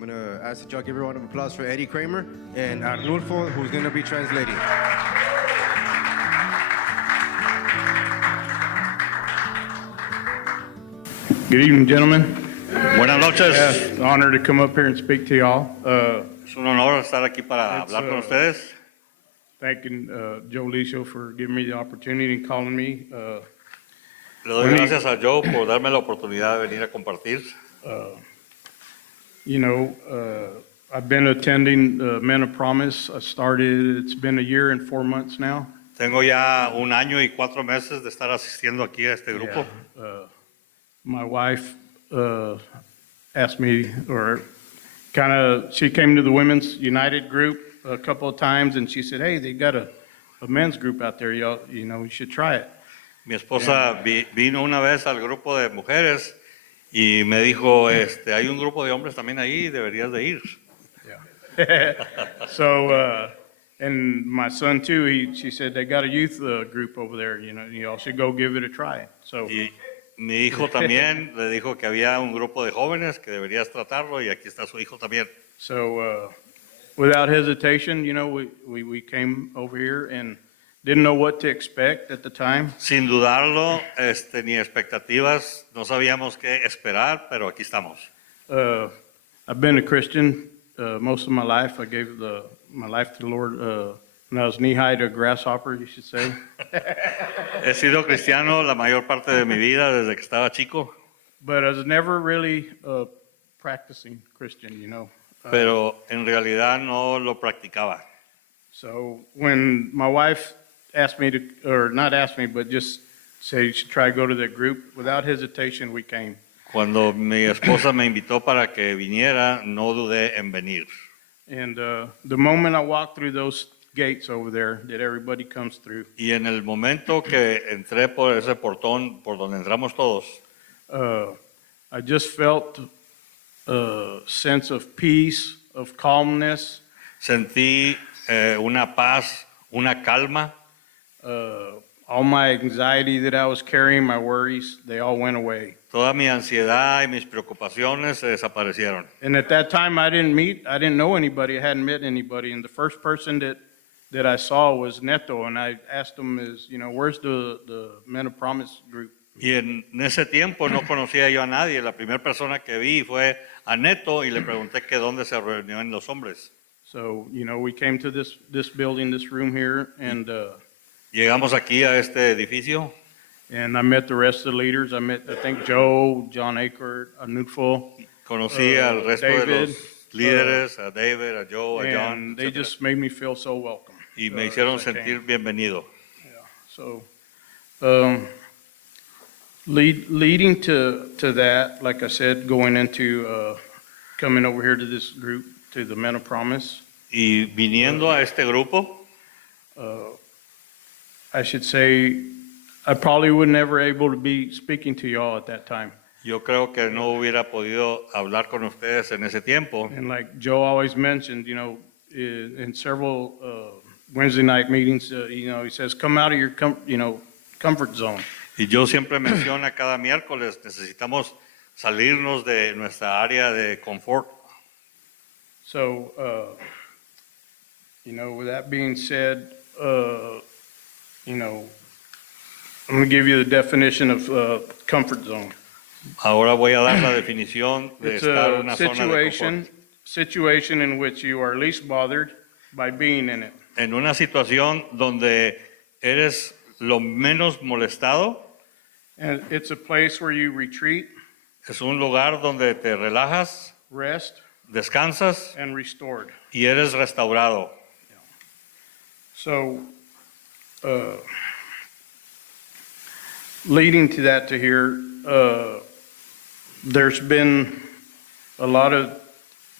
I'm going to ask that y'all give a round of applause for Eddie Cremar and Arnulfo, who's going to be translating. Good evening, gentlemen. Buenas noches. It's an honor to come up here and speak to y'all. Es un honor estar aquí para hablar con ustedes. Thanking Joe Licio for giving me the opportunity and calling me. Le doy gracias a Joe por darme la oportunidad de venir a compartir. I've been attending Men of Promise. It's been a year and 4 months now. Tengo ya 1 año y 4 meses de estar asistiendo aquí a este grupo. My wife asked me, she came to the Women's United group a couple of times, and she said, hey, they got a men's group out there, you should try it. Mi esposa vino una vez al grupo de mujeres y me dijo, hay un grupo de hombres también ahí, deberías de ir. Yeah. So, and my son too, she said they got a youth group over there, y'all should go give it a try. So. Y mi hijo también le dijo que había un grupo de jóvenes que deberías tratarlo y aquí está su hijo también. So, without hesitation, we came over here and didn't know what to expect at the time. Sin dudarlo, ni expectativas, no sabíamos qué esperar, pero aquí estamos. I've been a Christian most of my life. I gave my life to the Lord when I was knee-high to a grasshopper, you should say. He sido cristiano la mayor parte de mi vida desde que estaba chico. But I was never really practicing Christian, Pero en realidad no lo practicaba. So when my wife asked me not asked me, but just said you should try to go to that group, without hesitation we came. Cuando mi esposa me invitó para que viniera, no dudé en venir. And the moment I walked through those gates over there that everybody comes through. Y en el momento que entré por ese portón por donde entramos todos, I just felt a sense of peace, of calmness. sentí una paz, una calma. All my anxiety that I was carrying, my worries, they all went away. Toda mi ansiedad y mis preocupaciones se desaparecieron. And at that time I didn't know anybody, I hadn't met anybody. And the first person that I saw was Neto, and I asked him, where's the Men of Promise group? Y en ese tiempo no conocía yo a nadie. La primera persona que vi fue a Neto y le pregunté que dónde se reunían los hombres. So, we came to this building, this room here, and Llegamos aquí a este edificio I met the rest of the leaders. I met, I think, Joe, John Akert, Anutfo. conocí al resto de David, los líderes, a David, a Joe, a John, And they etcétera. just made me feel so welcome. Y me hicieron as I sentir came. bienvenido. Yeah. So, leading to that, like I said, going into coming over here to this group, to the Men of Promise, Y viniendo a este grupo, I should say I probably would never able to be speaking to y'all at that time. yo creo que no hubiera podido hablar con ustedes en ese tiempo. And like Joe always mentioned, in several Wednesday night meetings, he says, come out of your comfort zone. Y yo siempre menciono cada miércoles, necesitamos salirnos de nuestra área de confort. So, with that being said, I'm going to give you the definition of comfort zone. Ahora voy a dar la definición de It's estar en a una zona de confort. situation in which you are least bothered by being in it. En una situación donde eres lo menos molestado, And it's a place where you retreat, es un lugar donde te relajas, rest, descansas and restored. y eres restaurado. So, leading to that, to here, there's been a lot of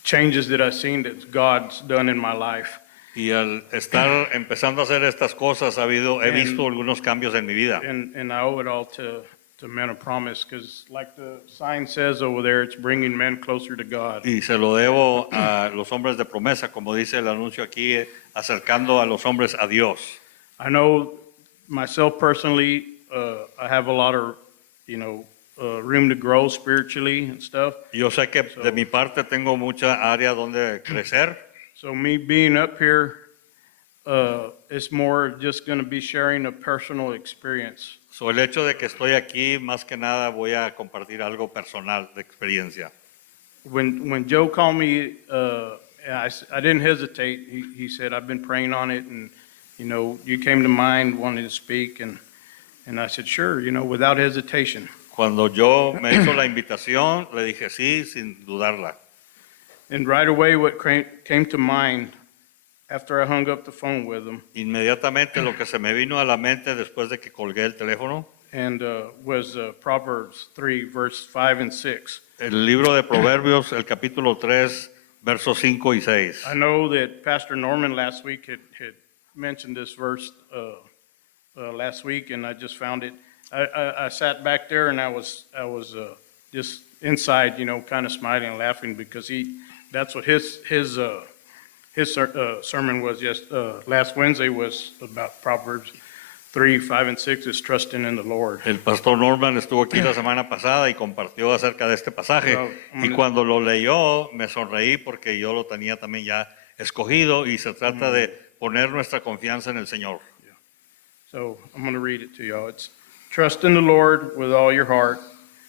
changes that I've seen that God's done in my life. Y al estar empezando a hacer estas cosas, he visto algunos cambios en mi vida. And I owe it all to Men of Promise, because like the sign says over there, it's bringing men closer to God. Y se lo debo a los hombres de promesa, como dice el anuncio aquí, acercando a los hombres a Dios. I know myself personally, I have a lot of, room to grow spiritually and stuff. Yo sé que de mi parte tengo mucha área donde crecer. So me being up here, it's more just going to be sharing a personal experience. So, el hecho de que estoy aquí, más que nada voy a compartir algo personal de experiencia. When Joe called me, I didn't hesitate. He said, I've been praying on it, and, you know, you came to mind, wanted to speak, and I said, sure, you know, without hesitation. Cuando yo me hizo la invitación, le dije sí, sin dudarla. And right away, what came to mind after I hung up the phone with him, Inmediatamente lo que se me vino a la mente después de que colgué el teléfono, and was Proverbs 3, verse 5 and 6. el libro de Proverbios, el capítulo 3, versos 5 y 6. I know that Pastor Norman last week had mentioned this verse last week, and I just found it. I sat back there, and I was just inside, you know, kind of smiling and laughing, because that's what his sermon was last Wednesday, was about Proverbs 3, 5, and 6 is trusting in the Lord. El pastor Norman estuvo aquí la semana pasada y compartió acerca de este pasaje. Y cuando lo leyó, me sonreí porque yo lo tenía también ya escogido, y se trata de poner nuestra confianza en el Señor. So I'm going to read it to y'all. It's trust in the Lord with all your heart,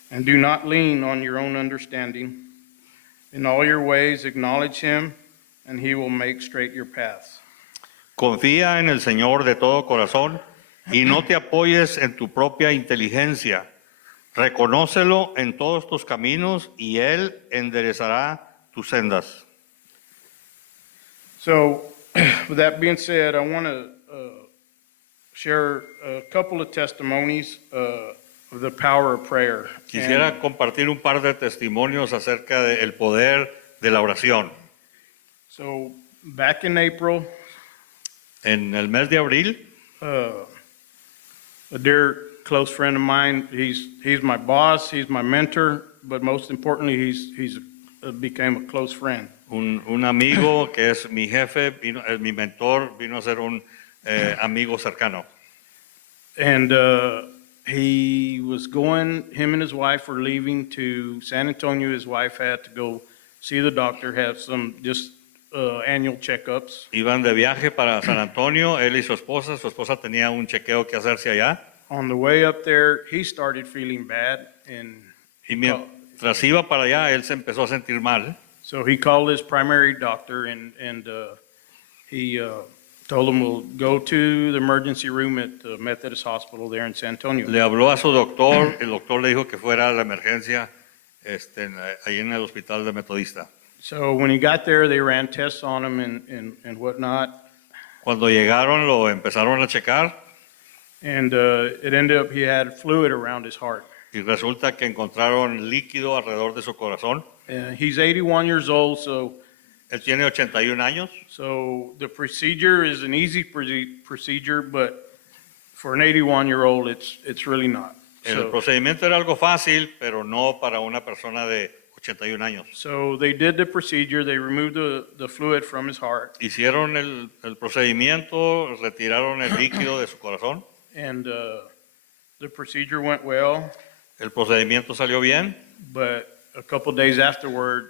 and do not lean on your own understanding. In all your ways acknowledge Him, and He will make straight your paths. Confía en el Señor de todo corazón y no te apoyes en tu propia inteligencia. Reconócelo en todos tus caminos y Él enderezará tus sendas. So, with that being said, I want to share a couple of testimonies of the power of prayer. Quisiera compartir un par de testimonios acerca del poder de la oración. So, back in April, En el mes de abril, a dear close friend of mine, he's my boss, he's my mentor, but most importantly, he's became a close friend. un amigo que es mi jefe, mi mentor, vino a ser un amigo cercano. And he was going, him and his wife were leaving to San Antonio. His wife had to go see the doctor, have some just annual checkups. Iban de viaje para San Antonio, él y su esposa tenía un chequeo que hacerse allá. On the way up there, he started feeling bad, and Y mientras iba para allá, él se empezó a sentir mal. so he called his primary doctor, and he told him, we'll go to the emergency room at the Methodist Hospital there in San Antonio. Le habló a su doctor, el doctor le dijo que fuera a la emergencia ahí en el hospital de Metodista. So when he got there, they ran tests on him and whatnot, Cuando llegaron lo empezaron a checar and it ended up he had fluid around his heart. y resulta que encontraron líquido alrededor de su corazón. He's 81 years old, so Él tiene 81 años. So the procedure is an easy procedure, but for an 81-year-old, it's really not. El procedimiento era algo fácil, pero no para una persona de 81 años. So they did the procedure. They removed the fluid from his heart, Hicieron el procedimiento, retiraron el líquido de su corazón. and the procedure went well. El procedimiento salió bien, But a couple days afterwards,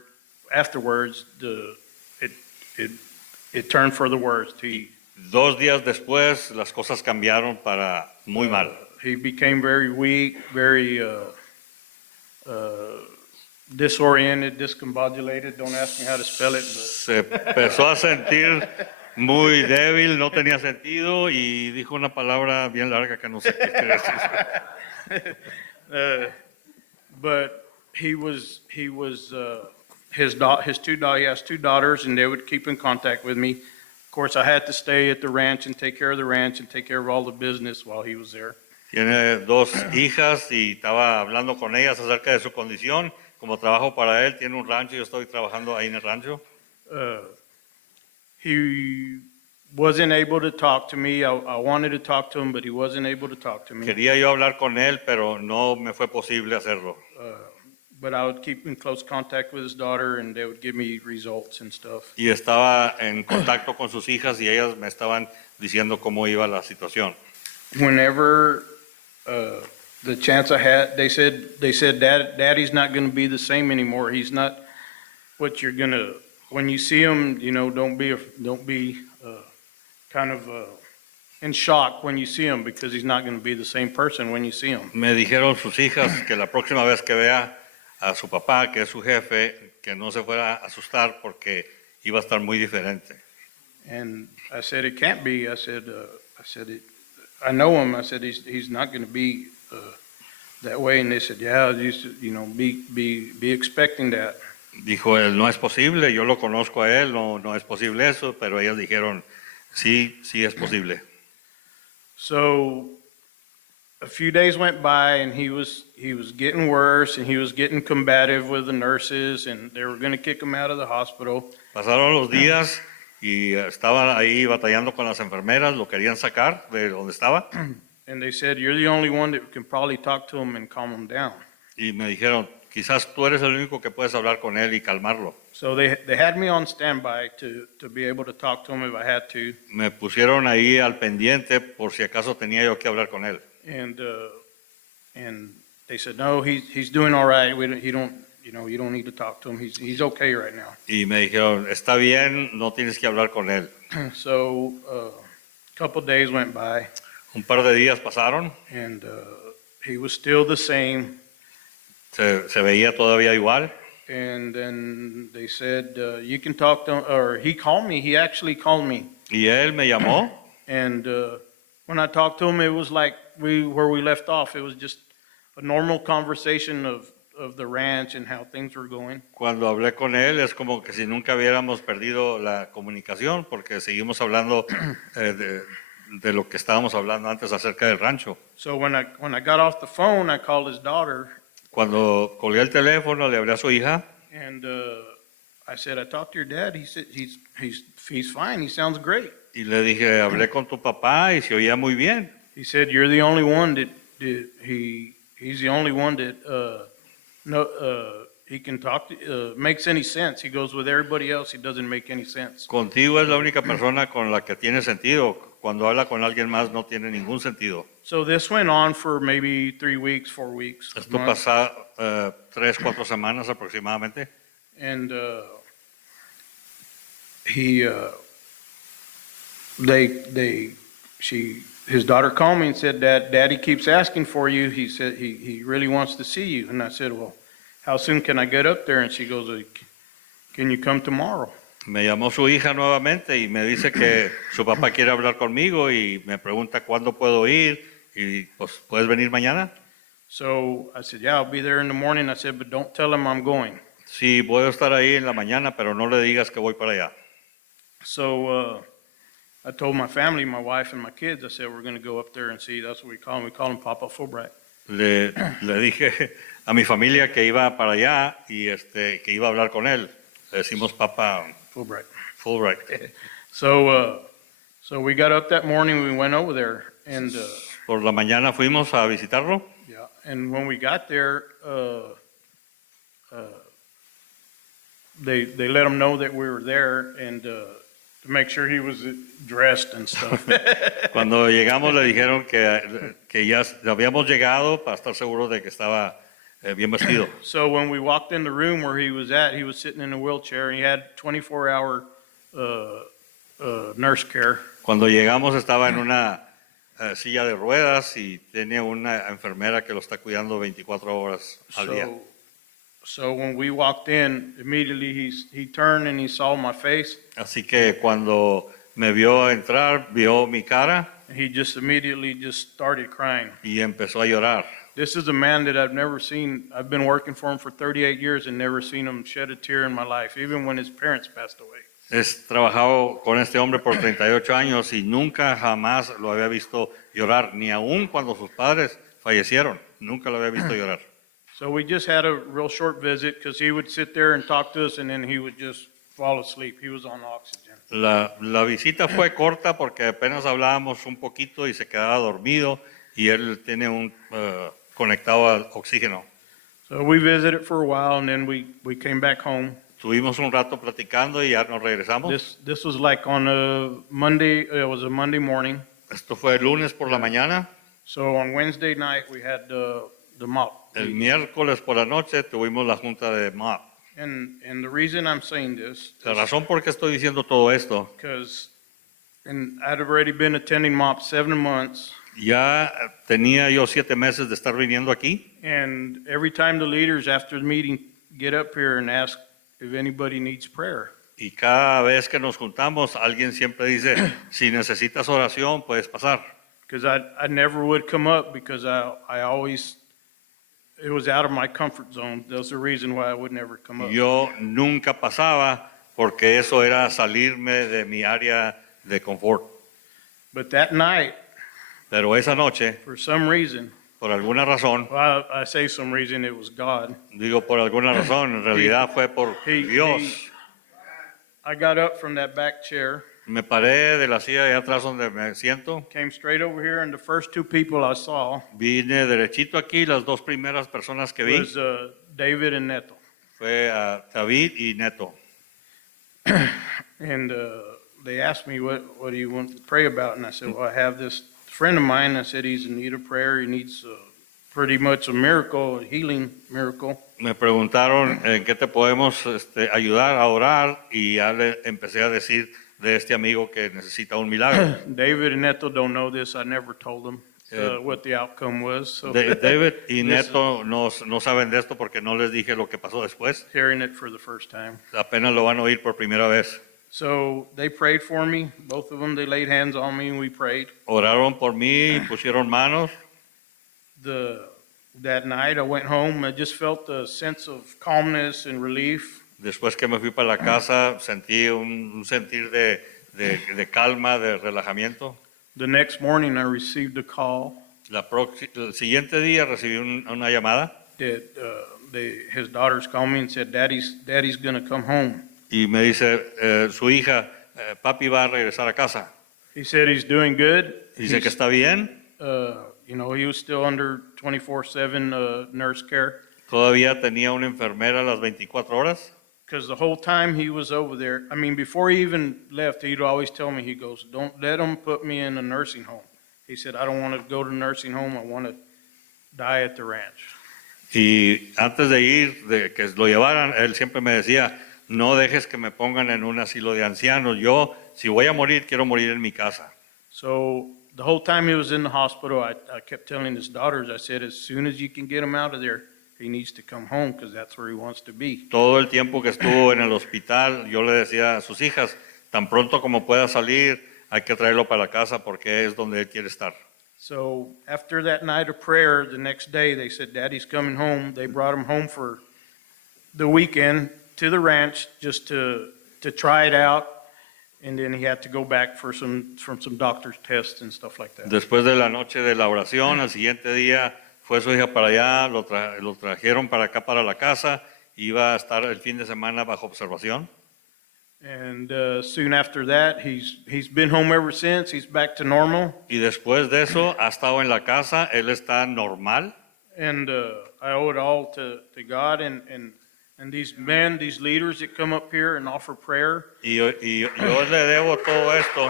it turned for the worst. 2 días después las cosas cambiaron para muy mal. He became very weak, very disoriented, discombobulated. Don't ask me how to spell it, but Se empezó a sentir muy débil, no tenía sentido y dijo una palabra bien larga que no sé qué quiere decir. but he has two daughters, and they would keep in contact with me. Of course, I had to stay at the ranch and take care of the ranch and take care of all the business while he was there. Tiene 2 hijas y estaba hablando con ellas acerca de su condición. Como trabajo para él, tiene un rancho y yo estoy trabajando ahí en el rancho. He wasn't able to talk to me. I wanted to talk to him, but he wasn't able to talk to me. Quería yo hablar con él, pero no me fue posible hacerlo. But I would keep in close contact with his daughter, and they would give me results and stuff. Y estaba en contacto con sus hijas y ellas me estaban diciendo cómo iba la situación. Whenever the chance I had, they said, Daddy's not gonna be the same anymore. He's not what you're gonna, when you see him, don't be kind of in shock when you see him, because he's not gonna be the same person when you see him. Me dijeron sus hijas que la próxima vez que vea a su papá, que es su jefe, que no se fuera a asustar porque iba a estar muy diferente. And I said, it can't be. I said, I know him. I said, he's not gonna be that way. And they said, yeah, be expecting that. Dijo él, no es posible, yo lo conozco a él, no es posible eso, pero ellas dijeron, sí es posible. So a few days went by, and he was getting worse, and he was getting combative with the nurses, and they were going to kick him out of the hospital. Pasaron los días y estaba ahí batallando con las enfermeras, lo querían sacar de donde estaba. And they said, you're the only one that can probably talk to him and calm him down. Y me dijeron, quizás tú eres el único que puedes hablar con él y calmarlo. So they had me on standby to be able to talk to him if I had to. Me pusieron ahí al pendiente por si acaso tenía yo que hablar con él. And they said, no, he's doing all right. You don't need to talk to him. He's okay right now. Y me dijeron, está bien, no tienes que hablar con él. So a couple days went by, Un par de días pasaron, and he was still the same. se veía todavía igual. And then they said, you can talk to him, or he called me. He actually called me. Y él me llamó. And when I talked to him, it was like where we left off. It was just a normal conversation of the ranch and how things were going. Cuando hablé con él es como que si nunca hubiéramos perdido la comunicación porque seguimos hablando de lo que estábamos hablando antes acerca del rancho. So when I got off the phone, I called his daughter. Cuando colgué el teléfono le hablé a su hija And I said, I talked to your dad. He said he's fine. He sounds great. y le dije, hablé con tu papá y se oía muy bien. He said, you're the only one that he's the only one that he can talk to, makes any sense. He goes, with everybody else, he doesn't make any sense. Contigo es la única persona con la que tiene sentido. Cuando habla con alguien más no tiene ningún sentido. So this went on for maybe 3 weeks, 4 weeks. Esto pasa 3-4 semanas aproximadamente. And his daughter called me and said, Daddy keeps asking for you. He said he really wants to see you. And I said, well, how soon can I get up there? And she goes, can you come tomorrow? Me llamó su hija nuevamente y me dice que su papá quiere hablar conmigo y me pregunta cuándo puedo ir y pues puedes venir mañana. So I said, yeah, I'll be there in the morning. I said, but don't tell him I'm going. Sí, puedo estar ahí en la mañana, pero no le digas que voy para allá. So I told my family, my wife and my kids, I said, we're going to go up there and see. That's what we call him. We call him Papa Fulbright. Le dije a mi familia que iba para allá y que iba a hablar con él. Le decimos Papa Fulbright. So we got up that morning. We went over there, and por la mañana fuimos a visitarlo. Yeah, and when we got there, they let him know that we were there, and to make sure he was dressed and stuff. Cuando llegamos le dijeron que ya habíamos llegado para estar seguros de que estaba bien vestido. So when we walked in the room where he was at, he was sitting in a wheelchair, and he had 24-hour nurse care. Cuando llegamos estaba en una silla de ruedas y tiene una enfermera que lo está cuidando 24 horas al día. So when we walked in, immediately he turned and he saw my face. Así que cuando me vio entrar, vio mi cara. He just immediately started crying. Y empezó a llorar. This is a man that I've never seen. I've been working for him for 38 years and never seen him shed a tear in my life, even when his parents passed away. He trabajado con este hombre por 38 años y nunca jamás lo había visto llorar, ni aun cuando sus padres fallecieron, nunca lo había visto llorar. So we just had a real short visit because he would sit there and talk to us and then he would just fall asleep. He was on oxygen. La visita fue corta porque apenas hablábamos un poquito y se quedaba dormido y él tiene conectado al oxígeno. So we visited for a while and then we came back home. Tuvimos un rato platicando y ya nos regresamos. This was like on a Monday. It was a Monday morning. Esto fue el lunes por la mañana. So on Wednesday night, we had the mock. El miércoles por la noche tuvimos la junta de MOP. And the reason I'm saying this La is razón por qué estoy diciendo todo esto, because I'd already been attending MOP 7 months, ya tenía yo 7 meses de estar viniendo aquí and every time the leaders after the meeting get up here and ask if anybody needs prayer. y cada vez que nos juntamos alguien siempre dice, si necesitas oración puedes pasar. Because I never would come up because I always, it was out of my comfort zone. That's the reason why I would never come up. Yo nunca pasaba porque eso era salirme de mi área de confort. But that night, Pero esa noche, for some reason, por alguna razón, well, I say some reason, it was God. digo por alguna razón, en realidad fue por Dios. I got up from that back chair, Me paré de la silla de atrás donde me siento, came straight over here, and the first 2 people I saw vine derechito aquí, las 2 primeras personas que vi was David and Neto. fue a David y Neto. And they asked me, what do you want to pray about? And I said, well, I have this friend of mine. I said, he's in need of prayer. He needs pretty much a miracle, a healing miracle. Me preguntaron en qué te podemos ayudar a orar y ya le empecé a decir de este amigo que necesita un milagro. David and Neto don't know this. I never told them what the outcome was. So David y This- Neto no saben de esto porque no les dije lo que pasó después. hearing it for the first time. Apenas lo van a oír por primera vez. So they prayed for me. Both of them, they laid hands on me and we prayed. Oraron por mí y pusieron manos. That night I went home. I just felt a sense of calmness and relief. Después que me fui para la casa sentí un sentir de calma, de relajamiento. The next morning I received a call El siguiente día recibí una llamada that his daughters called me and said, Daddy's going to come home. y me dice su hija, papi va a regresar a casa. He said he's doing good. Dice que está bien, He was still under 24/7 nurse care todavía tenía una enfermera a las 24 horas. because the whole time he was over there, I mean, before he even left, he'd always tell me, he goes, don't let them put me in a nursing home. He said, I don't want to go to nursing home. I want to die at the ranch. Y antes de ir, de que lo llevaran, él siempre me decía, no dejes que me pongan en un asilo de ancianos. Yo, si voy a morir, quiero morir en mi casa. So the whole time he was in the hospital, I kept telling his daughters, I said, as soon as you can get him out of there, he needs to come home because that's where he wants to be. Todo el tiempo que estuvo en el hospital, yo le decía a sus hijas, tan pronto como pueda salir, hay que traerlo para la casa porque es donde él quiere estar. So after that night of prayer, the next day, they said, Daddy's coming home. They brought him home for the weekend to the ranch just to try it out. And then he had to go back for some doctor's tests and stuff like that. Después de la noche de la oración, al siguiente día fue su hija para allá, lo trajeron para acá, para la casa, iba a estar el fin de semana bajo observación. And soon after that, he's been home ever since. He's back to normal. Y después de eso, ha estado en la casa, él está normal. And I owe it all to God and these men, these leaders that come up here and offer prayer. Y yo le debo todo esto.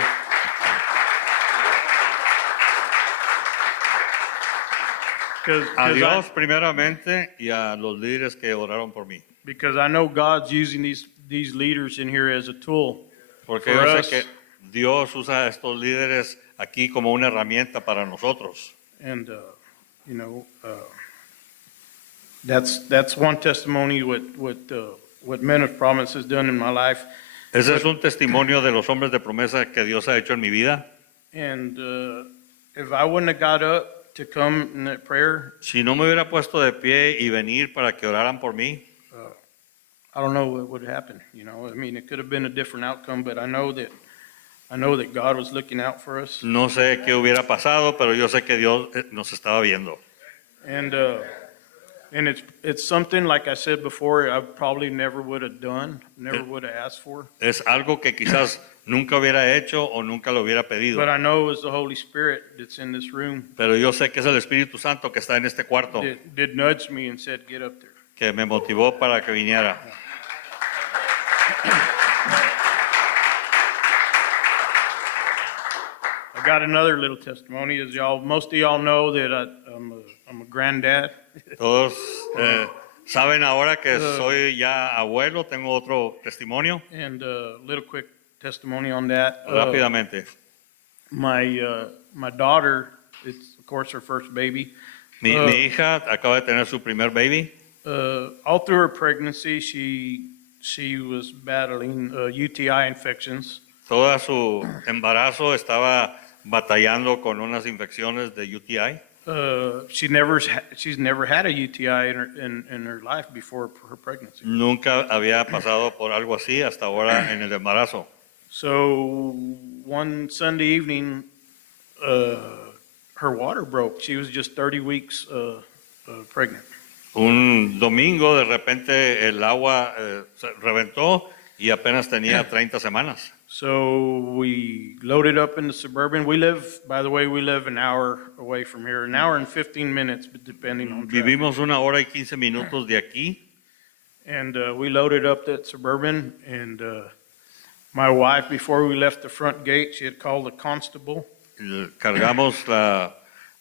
A Dios primeramente y a los líderes que oraron por mí. Because I know God's using these leaders in here as a tool. Porque For yo us. sé que Dios usa a estos líderes aquí como una herramienta para nosotros. And, that's one testimony what Men of Promise has done in my life. Ese es un testimonio de los hombres de promesa que Dios ha hecho en mi vida. And if I wouldn't have got up to come in that prayer, Si no me hubiera puesto de pie y venir para que oraran por mí, I don't know what would happen. I mean, it could have been a different outcome, but I know that God was looking out for us. no sé qué hubiera pasado, pero yo sé que Dios nos estaba viendo. And it's something, like I said before, I probably never would have done, never would have asked for. Es algo que quizás nunca hubiera hecho o nunca lo hubiera pedido. But I know it was the Holy Spirit that's in this room Pero yo sé que es el Espíritu Santo que está en este cuarto, that did nudge me and said, get up there. que me motivó para que viniera. I got another little testimony. As most of y'all know that I'm a granddad. Todos saben ahora que soy ya abuelo. Tengo otro testimonio. And a little quick testimony on that. Rápidamente. My daughter, it's of course her first baby. Mi hija acaba de tener su primer baby. All through her pregnancy, she was battling UTI infections. Todo su embarazo estaba batallando con unas infecciones de UTI. She's never had a UTI in her life before her pregnancy. Nunca había pasado por algo así hasta ahora en el embarazo. So one Sunday evening, her water broke. She was just 30 weeks pregnant. Un domingo de repente el agua se reventó y apenas tenía 30 semanas. So we loaded up in the Suburban. We live an hour away from here, an hour and 15 minutes, but depending on traffic. Vivimos 1 hora y 15 minutos de aquí. And we loaded up that Suburban, and my wife, before we left the front gate, she had called the constable. Cargamos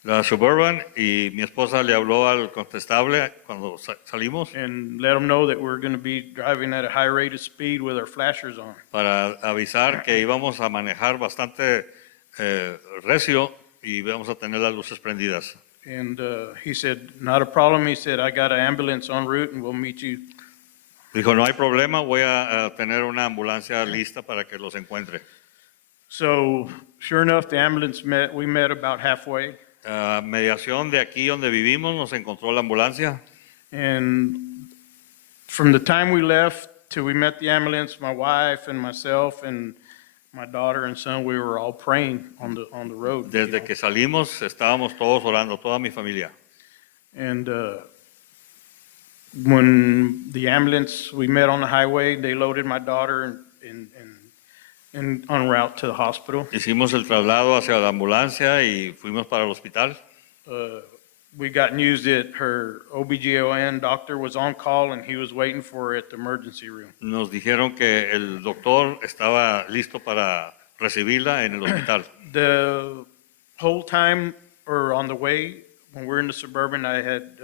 la Suburban y mi esposa le habló al contestable cuando salimos And let them know that we're going to be driving at a high rate of speed with our flashers on. para avisar que íbamos a manejar bastante recio y íbamos a tener las luces prendidas. And he said, not a problem. He said, I got an ambulance en route and we'll meet you. Dijo, no hay problema, voy a tener una ambulancia lista para que los encuentre. So sure enough, the ambulance we met about halfway. Mediación de aquí donde vivimos nos encontró la ambulancia. And from the time we left till we met the ambulance, my wife and myself and my daughter and son, we were all praying on the road. Desde que salimos estábamos todos orando, toda mi familia. And when the ambulance, we met on the highway, they loaded my daughter and en route to the hospital. Hicimos el traslado hacia la ambulancia y fuimos para el hospital. We got news that her OBGYN doctor was on call and he was waiting for her at the emergency room. Nos dijeron que el doctor estaba listo para recibirla en el hospital. The whole time, or on the way, when we're in the Suburban, I had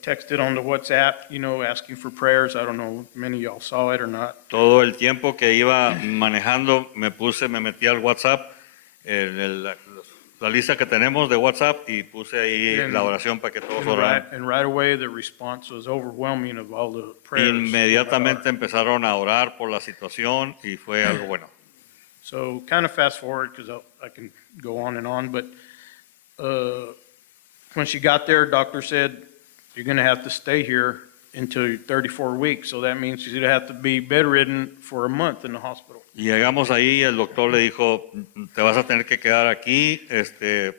texted on the WhatsApp, asking for prayers. I don't know if many of y'all saw it or not. Todo el tiempo que iba manejando me metí al WhatsApp, la lista que tenemos de WhatsApp y puse ahí la oración para que todos oraran. And right away, the response was overwhelming of all the prayers. Inmediatamente empezaron a orar por la situación y fue algo bueno. So kind of fast forward because I can go on, but when she got there, doctor said, you're going to have to stay here until 34 weeks. So that means she's going to have to be bedridden for a month in the hospital. Y llegamos ahí, el doctor le dijo, te vas a tener que quedar aquí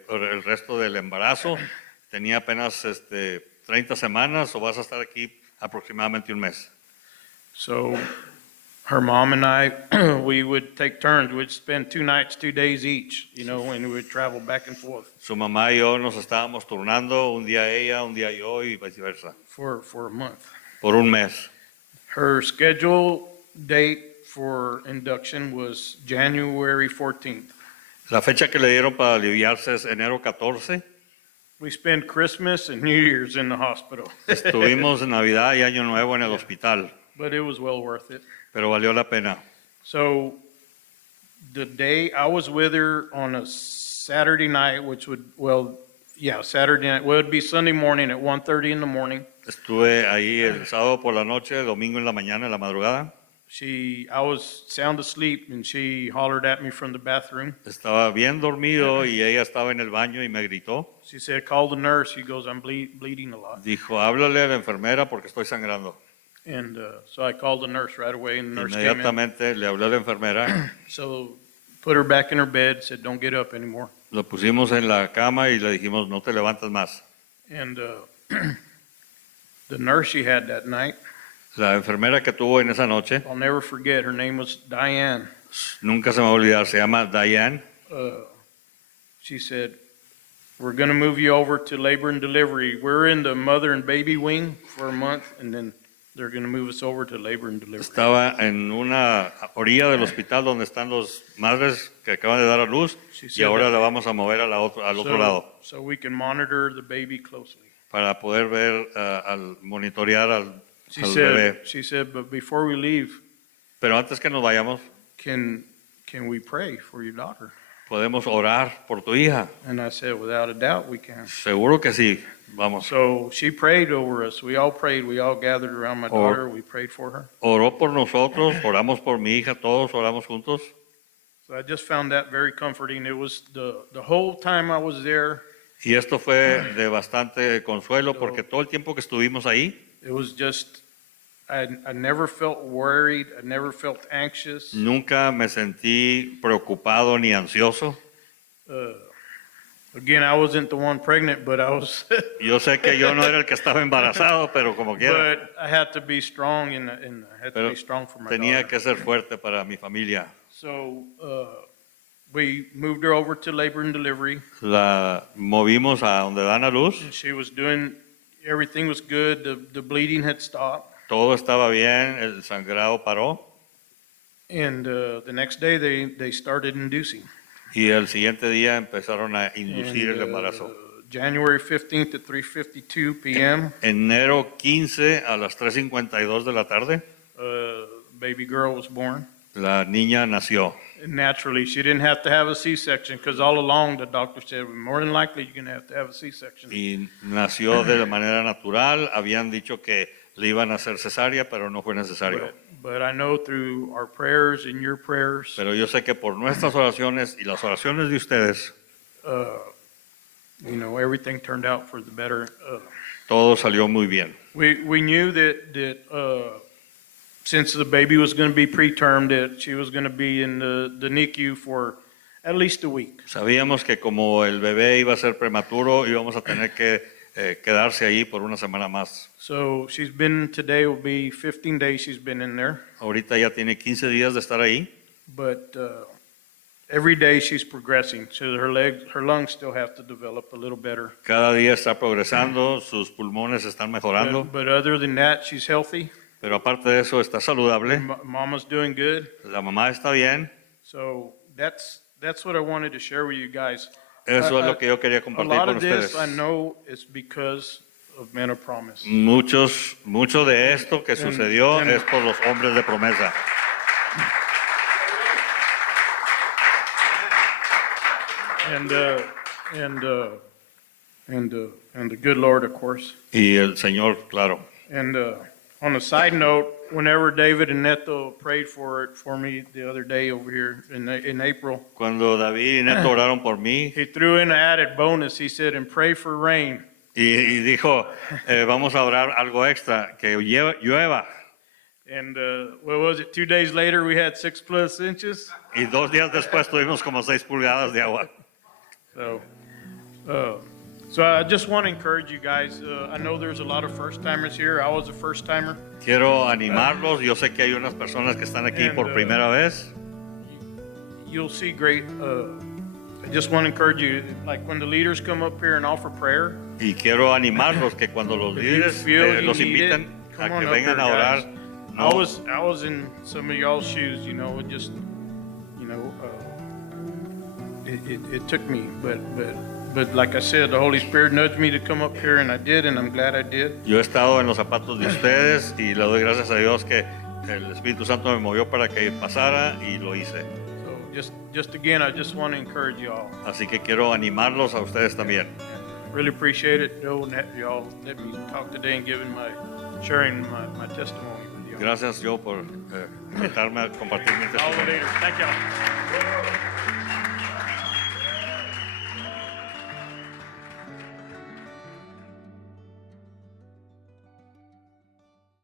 por el resto del embarazo. Tenía apenas 30 semanas o vas a estar aquí aproximadamente un mes. So her mom and I, we would take turns. We'd spend 2 nights, 2 days each, and we would travel back and forth. Su mamá y yo nos estábamos turnando, un día ella, un día yo y viceversa. For a month. Por un mes. Her scheduled date for induction was January 14th. La fecha que le dieron para aliviarse es enero 14. We spent Christmas and New Year's in the hospital. Estuvimos en Navidad y Año Nuevo en el hospital, But it was well worth it. pero valió la pena. So the day I was with her on a Saturday night, Saturday night. Well, it'd be Sunday morning at 1:30 in the morning. Estuve ahí el sábado por la noche, domingo en la mañana, en la madrugada. I was sound asleep and she hollered at me from the bathroom. Estaba bien dormido y ella estaba en el baño y me gritó. She said, call the nurse. She goes, I'm bleeding a lot. Dijo, háblale a la enfermera porque estoy sangrando. And so I called the nurse right away and the nurse came in. Inmediatamente le hablé a la enfermera. So put her back in her bed, said, don't get up anymore. Lo pusimos en la cama y le dijimos, no te levantas más. And the nurse she had that night, La enfermera que tuvo en esa noche, I'll never forget, her name was Diane. nunca se me va a olvidar, se llama Diane. She said, we're going to move you over to labor and delivery. We're in the mother and baby wing for a month, and then they're going to move us over to labor and delivery. Estaba en una orilla del hospital donde están las madres que acaban de dar a luz y ahora la vamos a mover al otro lado So we can monitor the baby closely. para poder ver, monitorear al bebé. She said, but before we leave, Pero antes que nos vayamos, can we pray for your daughter? podemos orar por tu hija. And I said, without a doubt, we can. Seguro que sí, vamos. So she prayed over us. We all prayed. We all gathered around my daughter. We prayed for her. Oró por nosotros, oramos por mi hija, todos oramos juntos. So I just found that very comforting. It was the whole time I was there, Y esto fue de bastante consuelo porque todo el tiempo que estuvimos ahí, it was just, I never felt worried. I never felt anxious. nunca me sentí preocupado ni ansioso. Again, I wasn't the one pregnant, but I was, Yo sé que yo no era el que estaba embarazado, pero como quiera, but I had to be strong and I had to pero be strong for my tenía daughter. que ser fuerte para mi familia. So we moved her over to labor and delivery. La movimos a donde dan a luz, And she was doing, everything was good. The bleeding had stopped. todo estaba bien, el sangrado paró And the next day they started inducing. y el siguiente día empezaron a And, inducir el embarazo. January 15th at 3:52 p.m., Enero 15 a las 3:52 de la tarde, baby girl was born. la niña nació. And naturally, she didn't have to have a C-section because all along the doctor said, more than likely, you're going to have a C-section. Y nació de manera natural. Habían dicho que le iban a hacer cesárea, pero no fue necesario. But I know through our prayers and your prayers, Pero yo sé que por nuestras oraciones y las oraciones de ustedes, everything turned out for the better. todo salió muy bien. We knew that since the baby was going to be preterm, that she was going to be in the NICU for at least a week. Sabíamos que como el bebé iba a ser prematuro, íbamos a tener que quedarse ahí por una semana más. So today will be 15 days she's been in there, Ahorita ya tiene 15 días de estar ahí, but every day she's progressing. So her lungs still have to develop a little better. cada día está progresando, sus pulmones están mejorando, But other than that, she's healthy. pero aparte de eso está saludable, Mama's doing good. la mamá está bien. So that's what I wanted to share with you guys. Eso es lo que yo quería A compartir lot con of this ustedes. I know is because of men of promise. Mucho de esto que sucedió es por los hombres de promesa. And the good Lord, of course. Y el Señor, claro. And on a side note, whenever David and Neto prayed for me the other day over here in April, Cuando David y Neto oraron por mí he threw in an added bonus. He said, and pray for rain. y dijo, vamos a orar algo extra, que llueva. And what was it? 2 days later, we had 6+ inches. Y 2 días después tuvimos como 6 pulgadas de agua. So I just want to encourage you guys. I know there's a lot of first timers here. I was a first timer. Quiero animarlos. Yo sé que hay unas personas que están aquí por primera vez. You'll see great. I just want to encourage you, like when the leaders come up here and offer prayer. Y quiero animarlos que cuando los If you líderes feel you los need inviten it, a come on que up vengan here, a orar. guys. No, I was in some of y'all's shoes, and just, it took me, but like I said, the Holy Spirit nudged me to come up here, and I did, and I'm glad I did. yo he estado en los zapatos de ustedes y le doy gracias a Dios que el Espíritu Santo me movió para que pasara y lo hice. So just again, I just want to encourage y'all. Así que quiero animarlos a ustedes también. Really appreciate it, Joe, and y'all let me talk today and sharing my testimony with y'all. Gracias yo por invitarme a compartir mi All the testimonio. leaders, thank y'all.